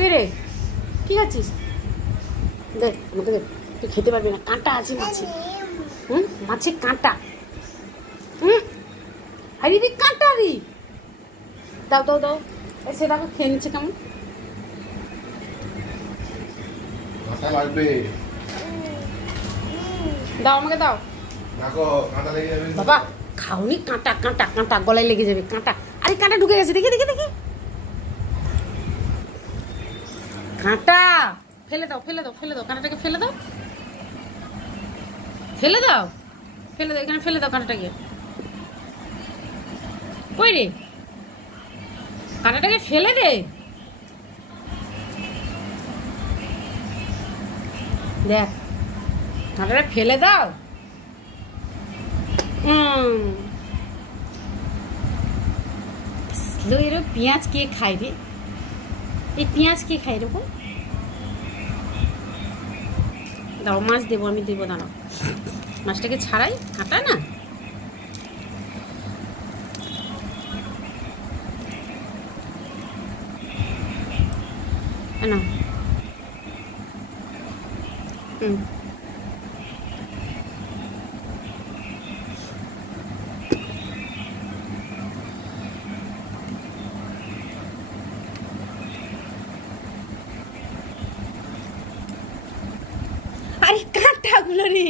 কে রে কি খাচ্ছিস? দেখ আমাকে দেখ, তুই খেতে পারবি না, কাঁটা আছে মাছে। মাছে কাঁটা। হাই দিদি কাঁটা রি। দাও দাও দাও, সে দেখো খেয়ে নিচ্ছে কেমন। দাও আমাকে দাও। বাবা খাওনি, কাঁটা কাঁটা কাঁটা গলায় লেগে যাবে, কাঁটা। আরে কাঁটা ঢুকে গেছে, দেখি দেখি দেখি। কাঁটা ফেলে দাও ফেলে দাও ফেলে দাও, কাঁটাটাকে ফেলে দাও ফেলে দাও ফেলে দাও, এখানে ফেলে দাও কাঁটাটাকে। কই রে কাঁটাটাকে ফেলে দে। দেখ কাঁটাটা ফেলে দাও। এরকম পেঁয়াজ কে খায় রে? এই পেঁয়াজ কে খায় এরকম? দাও মাছ দেবো, আমি দেবো, দাঁড়াও। মাছটাকে ছাড়াই, কাঁটা না। না আরে কাঁটাগুলো রে।